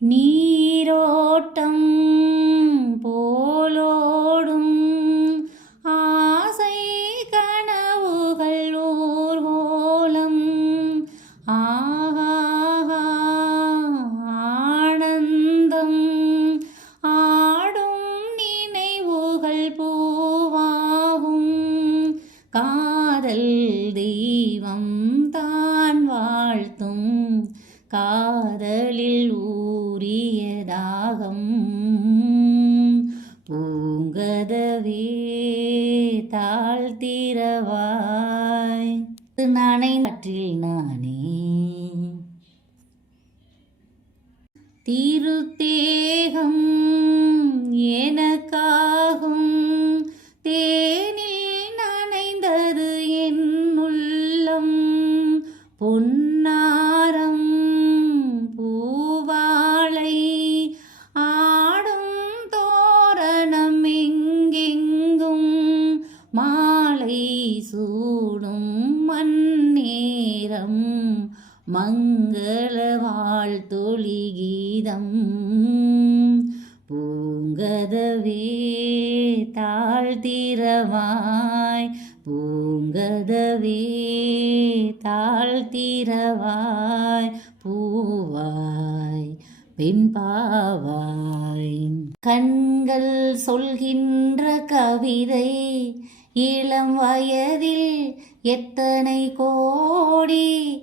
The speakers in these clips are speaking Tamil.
நீரோட்டம் போலோடும் ஆசை கனவுகள் ஊர்கோலம். ஆஹா ஆனந்தம் ஆடும் நினைவுகள் பூவாகும். காதல் தாகம் பூங்கதவே தாழ்த்திரவாய் நானே நாற்றில் நானே திருத்தேகம் எனக்காகும். தேனில் நனைந்தது என் உள்ளம். பொன் மங்கள வாழ்த்தொளி கீதம். பூங்கதவே தாழ்த்திரவாய். பூங்கதவே தாழ்த்திரவாய். பூவாய் பின்பாவாய் கண்கள் சொல்கின்ற கவிதை இளம் வயதில் எத்தனை கோடி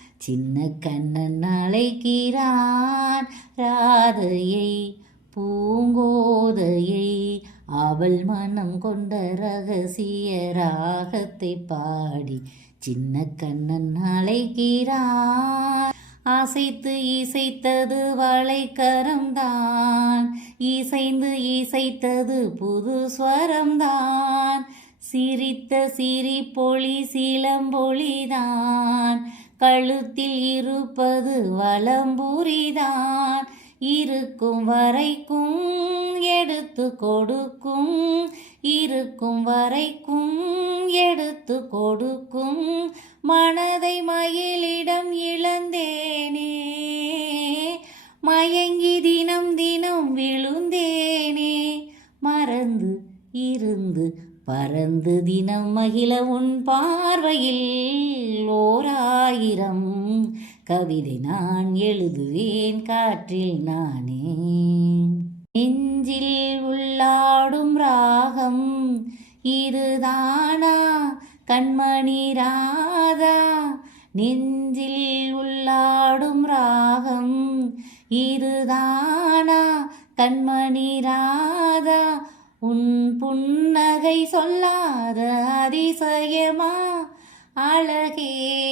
சின்ன கண்ணன் அழைக்கிறான் ராதையை பூங்கோதையை. அவள் மனம் கொண்ட ரகசிய ராகத்தை பாடி சின்ன கண்ணன் அழைக்கிறான். அசைத்து இசைத்தது வளைக்கரம்தான் இசைந்து இசைத்தது புது ஸ்வரம்தான் சிரித்த சிரிப்பொழி சிலம்பொழிதான் கழுத்தில் இருப்பது வலம்புரிதான். இருக்கும் வரைக்கும் எடுத்து கொடுக்கும். இருக்கும் வரைக்கும் எடுத்து கொடுக்கும். மனதை மயிலிடம் இழந்தேனே. மயங்கி தினம் தினம் விழுந்தேனே. மறந்து இருந்து பறந்து தினம் மகிழ உன் பார்வையில். கவிதை நான் எழுதுவேன் காற்றில் நானே. நெஞ்சில் உள்ளாடும் ராகம் இதுதானா கண்மணி ராதா? நெஞ்சில் உள்ளாடும் ராகம் இதுதானா கண்மணி ராதா உன் புன்னகை சொல்லாத அதிசயமா? அழகே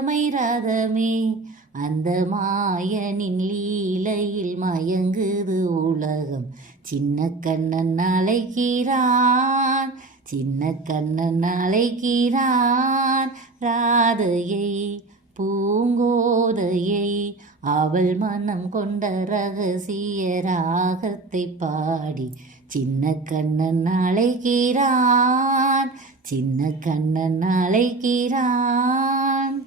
இளமை ரதமே அந்த மாயனின் லீலையில் மயங்குது உலகம். சின்ன கண்ணன் அழைக்கிறான் சின்ன கண்ணன் அழைக்கிறான். ராதையை பூங்கோதையை அவள் மனம் கொண்ட ரகசிய ராகத்தை பாடி சின்ன கண்ணன் அழைக்கிறான் சின்ன கண்ணன் அழைக்கிறான்.